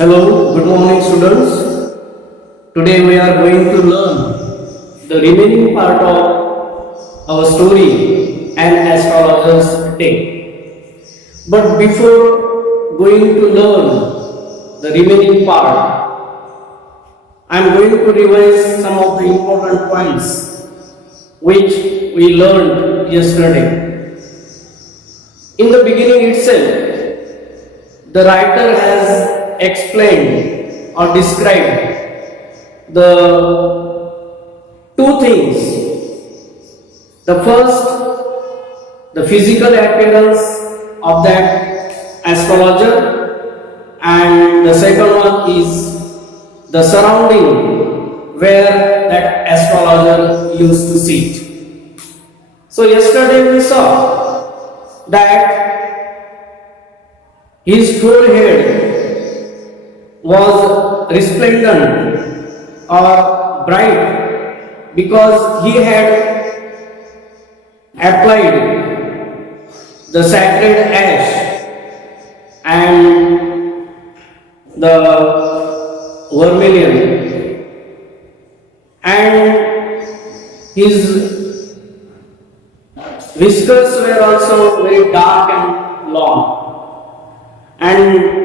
Hello, good morning students. Today we are going to learn the remaining part of our story and astrologer's day. But before going to learn the remaining part, I am going to revise some of the important points which we learned yesterday. In the beginning itself, the writer has explained or described the two things. The first, the physical appearance of that astrologer, and the second one is the surrounding where that astrologer used to sit. So yesterday we saw that his forehead was resplendent or bright because he had applied the sacred ash and the vermilion, and his whiskers were also very dark and long, and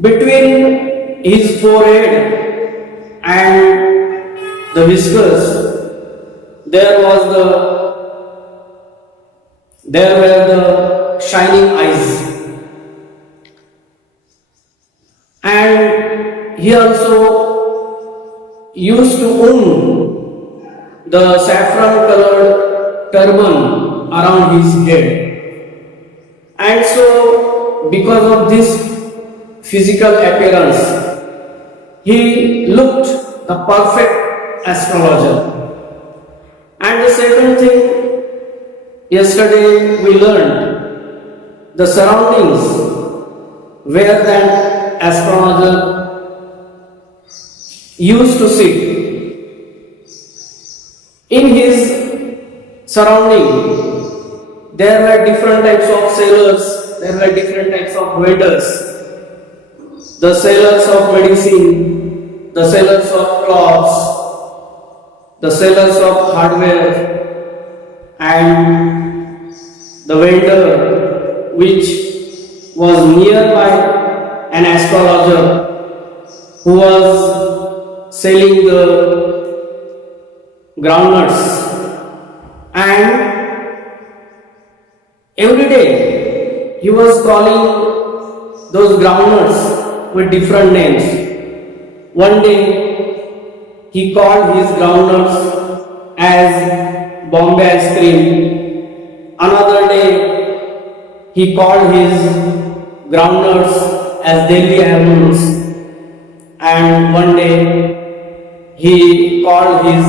between his forehead and the whiskers there were the shining eyes, and he also used to own the saffron colored turban around his head. And so because of this physical appearance, he looked the perfect astrologer. And the second thing, yesterday we learned the surroundings where that astrologer used to sit. In his surrounding, there were different types of sailors, there were different types of vendors. The sellers of medicine, the sellers of clothes, the sellers of hardware, and the vendor which was nearby an astrologer who was selling the groundnuts, and every day he was calling those groundnuts with different names. One day he called his groundnuts as Bombay ice cream. Another day he called his groundnuts as Delhi almonds. And one day he called his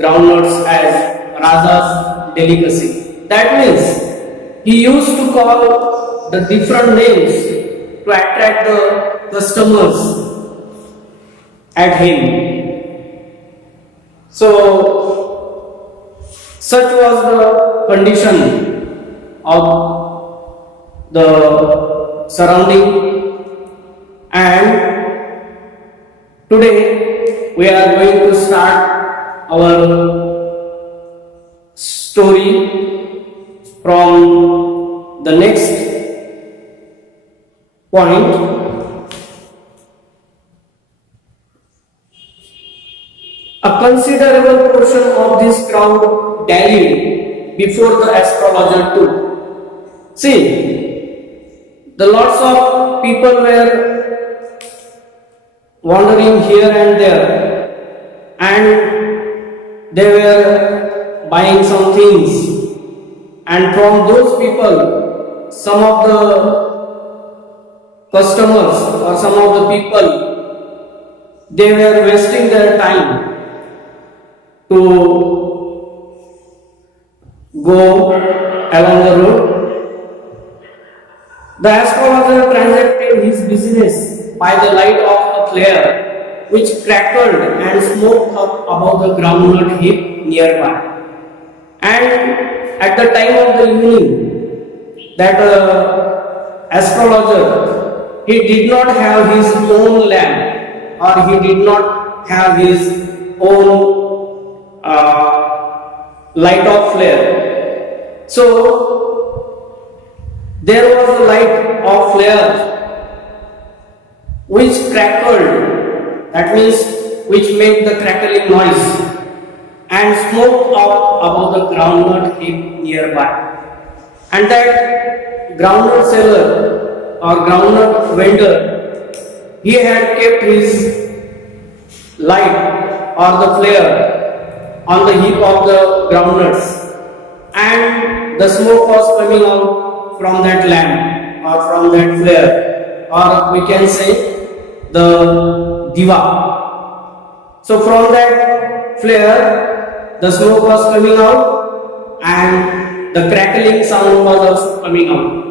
groundnuts as Raja's delicacy. That means he used to call the different names to attract the customers at him. So such was the condition of the surrounding, and today we are going to start our story from the next point. A considerable portion of this crowd dallied before the astrologer too. See, the lots of people were wandering here and there, and they were buying some things, and from those people, some of the customers or some of the people, they were wasting their time to go along the road. The astrologer transacted his business by the light of a flare which crackled and smoked up above the groundnut heap nearby. And at the time of the evening, that astrologer he did not have his own lamp, or he did not have his own light of flare. So there was a light of flare which crackled, that means which made the crackling noise, and smoke up above the groundnut heap nearby. And that groundnut seller or groundnut vendor, he had kept his light or the flare on the heap of the groundnuts, and the smoke was coming out from that lamp or from that flare, or we can say the diva. So from that flare, the smoke was coming out and the crackling sound was also coming out.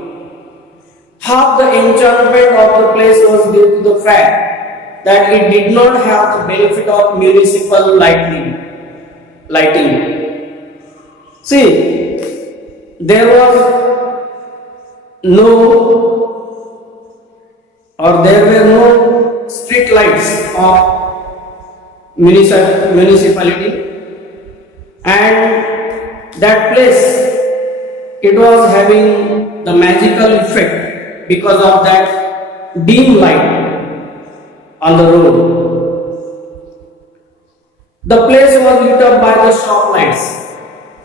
Half the enchantment of the place was due to the fact that it did not have the benefit of municipal lighting. See, there was there were no street lights of municipality, and that place, it was having the magical effect because of that dim light on the road. The place was lit up by the shop lights,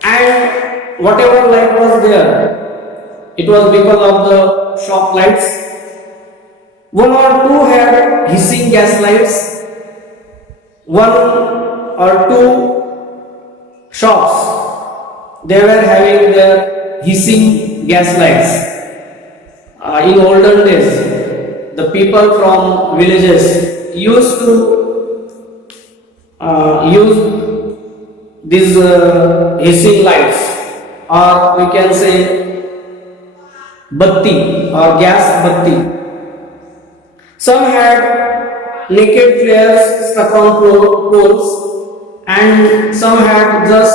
and whatever light was there, it was because of the shop lights. One or two had hissing gas lights. One or two shops, they were having their hissing gas lights. In olden days, the people from villages used to use these hissing lights, or we can say batti or gas batti. Some had naked flares stuck on poles, and some had just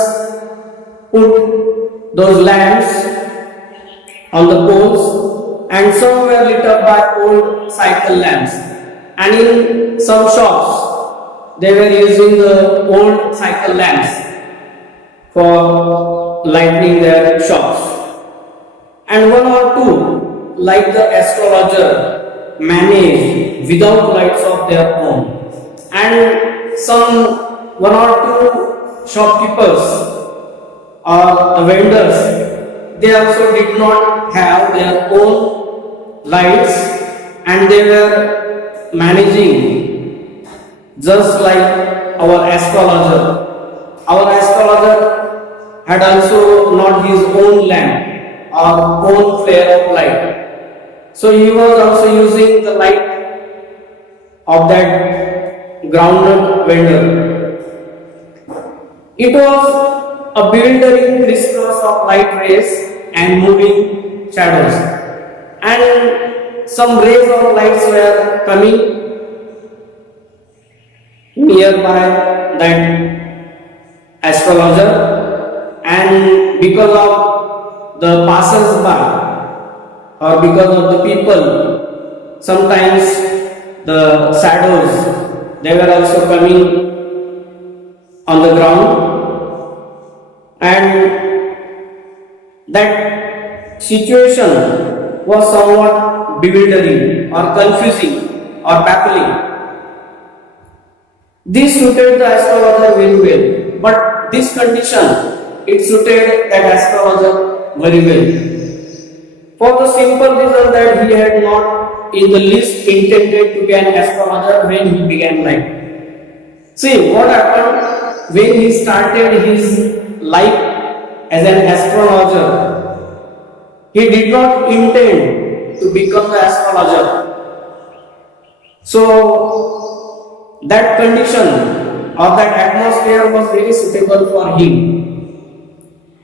put those lamps on the poles, and some were lit up by old cycle lamps. And in some shops, they were using the old cycle lamps for lighting their shops. And one or two, like the Astrologer, managed without lights of their own. And one or two shopkeepers or the vendors, they also did not have their own lights, and they were managing just like our astrologer. Our astrologer had also not his own lamp or own flare of light. So he was also using the light of that groundnut vendor. It was a bewildering crisscross of light rays and moving shadows, and some rays of lights were coming nearby that astrologer, and because of the passers-by or because of the people, sometimes the shadows, they were also coming on the ground, and that situation was somewhat bewildering or confusing or baffling. This suited the astrologer very well, but this condition, it suited that astrologer very well, for the simple reason that he had not in the least intended to be an astrologer when he began life. See what happened when he started his life as an astrologer. He did not intend to become the astrologer. So that condition or that atmosphere was very suitable for him.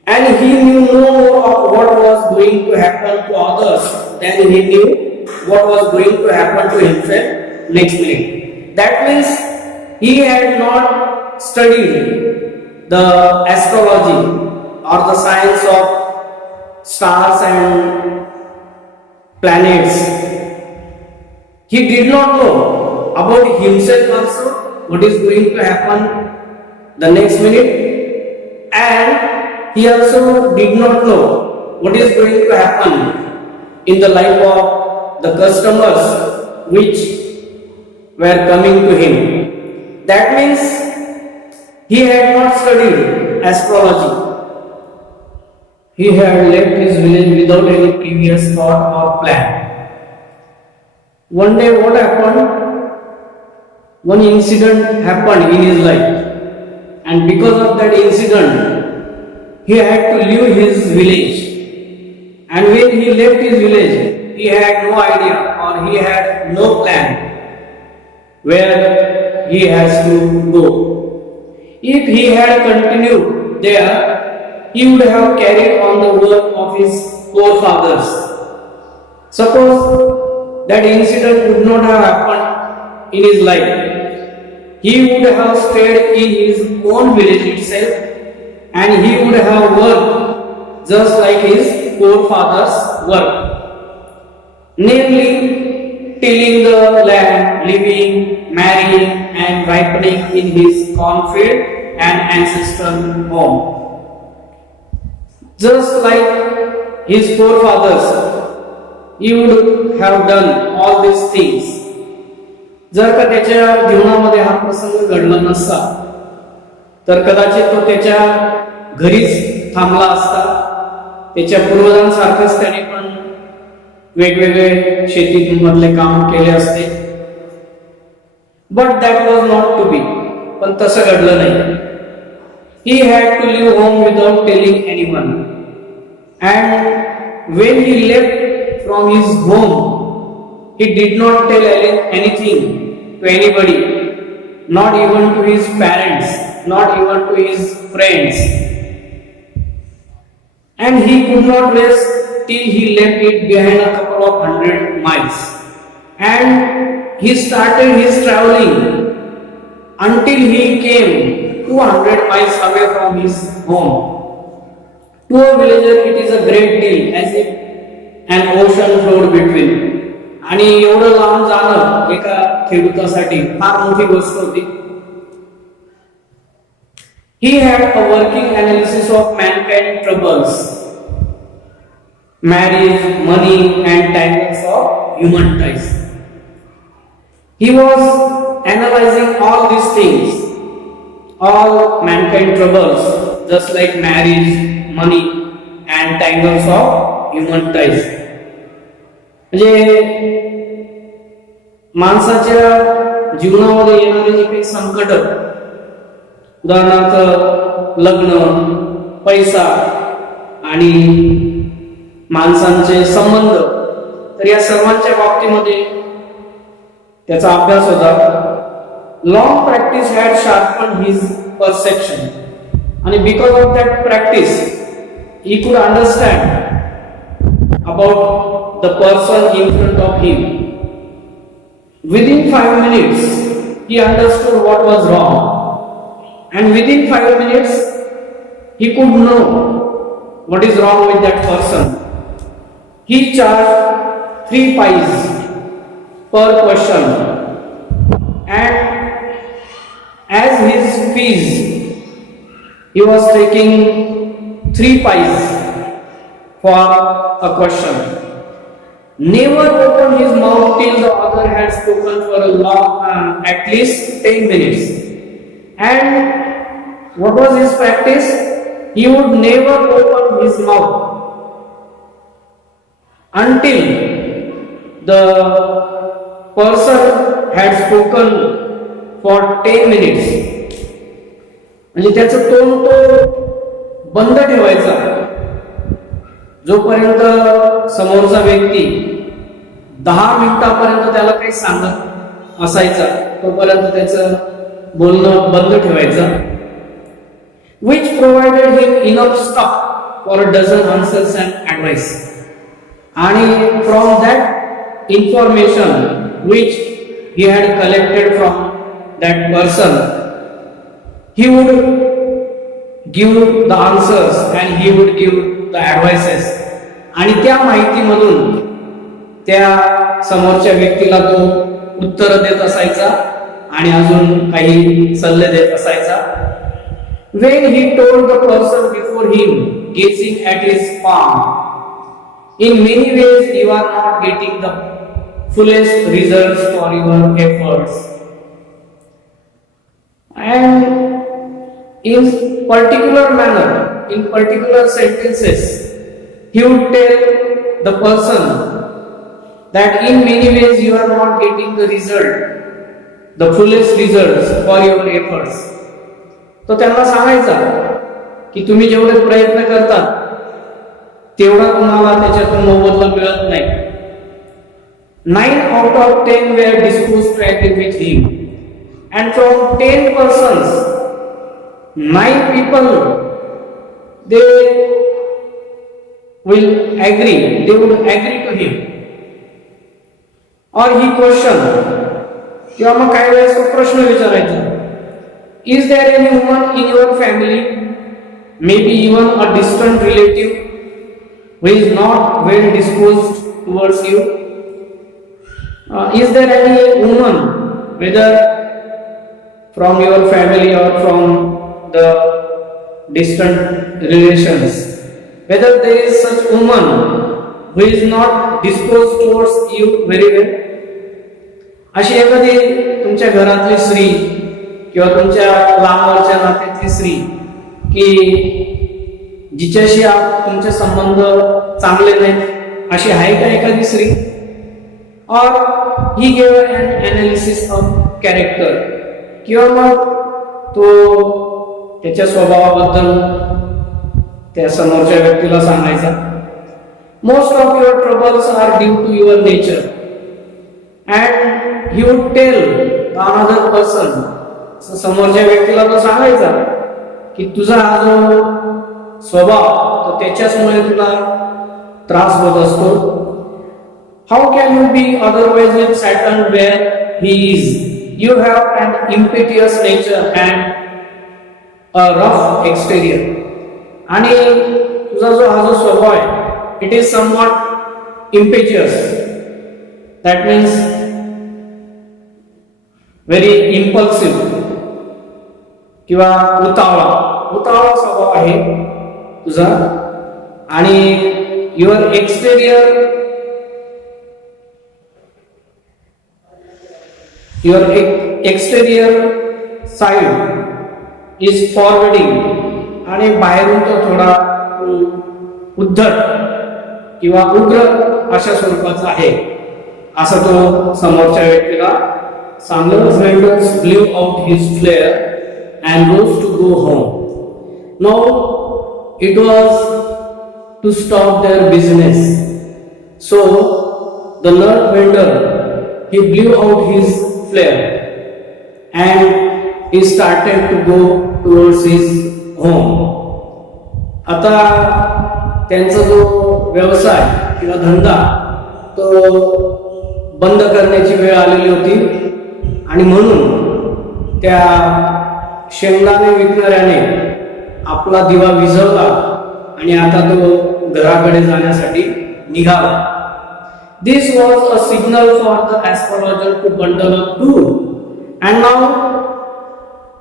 And he knew no more of what was going to happen to others than he knew what was going to happen to himself next minute. That means he had not studied the astrology or the science of stars and planets He did not know about himself also what is going to happen the next minute, and he also did not know what is going to happen in the life of the customers which were coming to him. That means he had not studied astrology. He had left his village without any previous thought or plan. One day what happened? One incident happened in his life, and because of that incident, he had to leave his village. And when he left his village, he had no idea or he had no plan where he has to go. If he had continued there, he would have carried on the work of his forefathers. Suppose that incident would not have happened in his life, he would have stayed in his own village itself, and he would have worked just like his forefathers worked, namely tilling the land, living, marrying and ripening in his cornfield and ancestral home. Just like his forefathers, he would have done all these things. जर का त्याच्या जीवनामध्ये हा प्रसंग घडला नसता, तर कदाचित तो त्याच्या घरीच थांबला असता. त्याच्या पूर्वजांसारखंच त्याने पण वेगवेगळे शेतीमधले काम केले असते. But that was not to be. पण तसं घडलं नाही. He had to leave home without telling anyone. And when he left from his home, he did not tell anything to anybody, not even to his parents, not even to his friends. And he could not rest till he left it behind a couple of 100 miles. And he started his traveling until he came 200 miles away from his home. To a villager, it is a great deal, as if an ocean flowed between. आणि एवढं लांब जाणं एका खेडूतासाठी फार मोठी गोष्ट होती. He had a working analysis of mankind troubles, marriage, money and tangles of human ties. He was analyzing all these things, all mankind troubles, just like marriage, money and tangles of human ties. म्हणजे माणसाच्या जीवनामध्ये येणारे जे काही संकट, उदाहरणार्थ लग्न, पैसा आणि माणसांचे संबंध, तर या सर्वांच्या बाबतीमध्ये त्याचा अभ्यास होता. Long practice had sharpen his perception, आणि because of that practice he could understand about the person in front of him. Within 5 minutes, he understood what was wrong, and within 5 minutes, he could know what is wrong with that person. He charged 3 pies per question, and as his fees, he was taking 3 pies for a question. Never opened his mouth till the other had spoken for a long, at least 10 minutes. And what was his practice? He would never open his mouth until the person had spoken for 10 minutes. म्हणजे त्याचं तोंड तो बंद ठेवायचा जोपर्यंत समोरचा व्यक्ती 10 मिनिटापर्यंत त्याला काही सांगत असायचा, तोपर्यंत त्याचं बोलणं बंद ठेवायचं. which provided him enough stuff for a dozen answers and advice. आणि from that information which he had collected from that person, he would give the answers and he would give the advices. आणि त्या माहितीमधून, त्या समोरच्या व्यक्तीला तो उत्तर देत असायचा आणि अजून काही सल्ले देत असायचा. When he told the person before him, gazing at his palm, in many ways you are not getting the fullest results for your efforts. And in particular manner, in particular sentences, he would tell the person that in many ways you are not getting the result, the fullest results for your efforts. तो त्यांना सांगायचा की तुम्ही जेवढे प्रयत्न करतात तेवढा तुम्हाला त्याच्यातून मोबदला मिळत नाही. 9 out of 10 were disposed to agree with him, and from 10 persons 9 people they would agree to him. Or he questioned, किंवा मग काही वेळेस तो प्रश्न विचारायचा, is there any woman in your family, maybe even a distant relative, who is not well disposed towards you? Is there any woman, whether from your family or from the distant relations, whether there is such woman who is not disposed towards you very well? अशी एखादी तुमच्या घरातली स्त्री किंवा तुमच्या लांबवरच्या नात्यातली स्त्री की जिच्याशी तुमचे संबंध चांगले नाहीत, अशी आहे का एखादी स्त्री? Or he gave an analysis of character, किंवा मग तो त्याच्या स्वभावाबद्दल त्या समोरच्या व्यक्तीला सांगायचा. Most of your troubles are due to your nature, and he would tell the another person, समोरच्या व्यक्तीला तो सांगायचा की तुझा हा जो स्वभाव तो त्याच्याचमुळे तुला त्रास होत असतो. How can you be otherwise with Saturn where he is? You have an impetuous nature and a rough exterior. आणि तुझा जो हा जो स्वभाव आहे, it is somewhat impetuous, that means very impulsive किंवा उतावळा स्वभाव आहे तुझा. आणि your exterior side is forwarding, आणि बाहेरून तो थोडा उद्धट किंवा उग्र अशा स्वरूपाचा आहे, असं तो समोरच्या व्यक्तीला सांगत. Vendors blew out his flare and rose to go home. Now it was to stop their business. So the nut vendor, he blew out his flare and he started to go towards his home. आता त्यांचा जो व्यवसाय किंवा धंदा तो बंद करण्याची वेळ आलेली होती, आणि म्हणून त्या शेंगदाणे विकणाऱ्याने आपला दिवा विझवला आणि आता तो घराकडे जाण्यासाठी निघाला. This was a signal for the astrologer to bundle up too. And now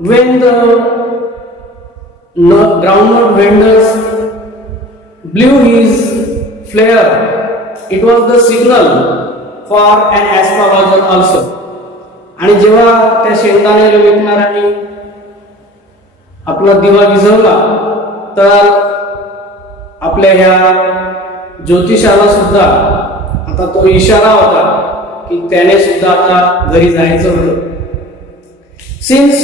when the groundnut vendors blew his flare, it was the signal for an astrologer also. आणि जेव्हा त्या शेंगदाणे विकणाऱ्यांनी आपला दिवा विझवला तर आपल्या ह्या ज्योतिषाला सुद्धा आता तो इशारा होता की त्याने सुद्धा आता घरी जायचं होतं. Since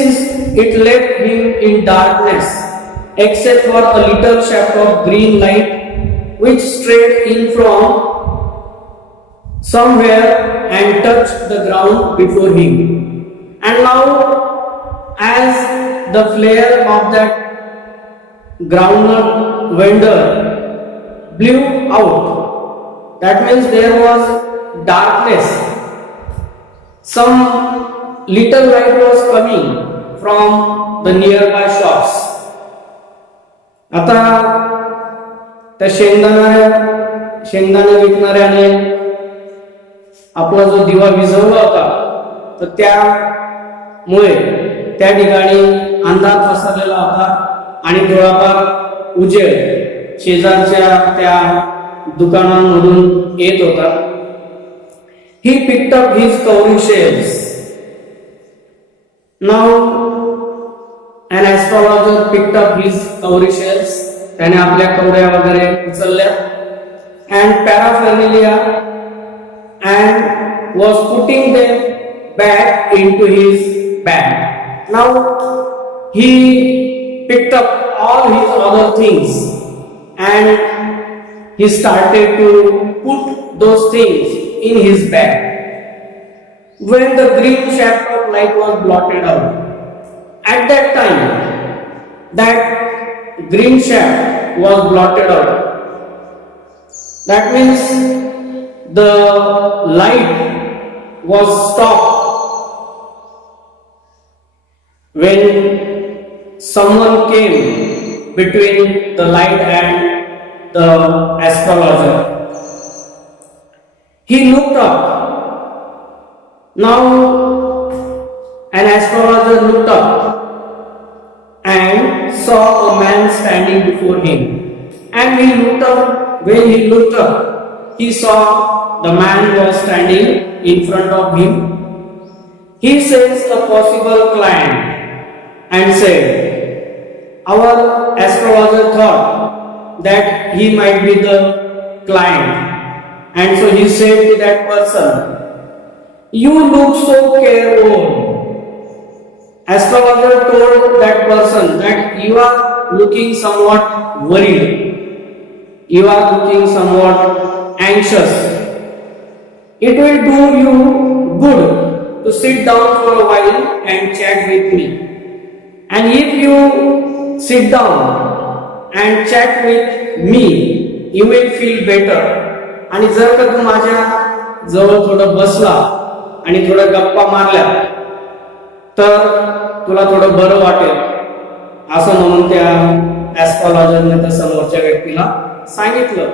it left him in darkness except for a little shaft of green light which strayed in from somewhere and touched the ground before him. And now as the flare of that groundnut vendor blew out, that means there was darkness, some little light was coming from the nearby shops. आता त्या शेंगदाणे विकणाऱ्याने आपला जो दिवा विझवला होता तर त्यामुळे त्या ठिकाणी अंधार पसरलेला होता आणि थोडाफार उजेड शेजारच्या त्या दुकानांमधून येत होता. He picked up his cowrie shells. Now an astrologer picked up his cowrie shells. त्याने आपल्या कवड्या वगैरे उचलल्या and paraphernalia and was putting them back into his bag. Now he picked up all his other things and he started to put those things in his bag. When the green shaft of light was blotted out, at that time that green shaft was blotted out. That means the light was stopped when someone came between the light and the astrologer. He looked up. Now an astrologer looked up and saw a man standing before him. And he looked up. When he looked up, he saw the man was standing in front of him. He sensed a possible client and said, our astrologer thought that he might be the client. And so he said to that person, you look so careworn. Astrologer told that person that you are looking somewhat worried. You are looking somewhat anxious. It will do you good to sit down for a while and chat with me. And if you sit down and chat with me, you will feel better. आणि जर का तू माझ्या जवळ थोडं बसला आणि थोडं गप्पा मारल्या तर तुला थोडं बरं वाटेल, असं म्हणून त्या ऍस्ट्रॉलॉजरने त्या समोरच्या व्यक्तीला सांगितलं.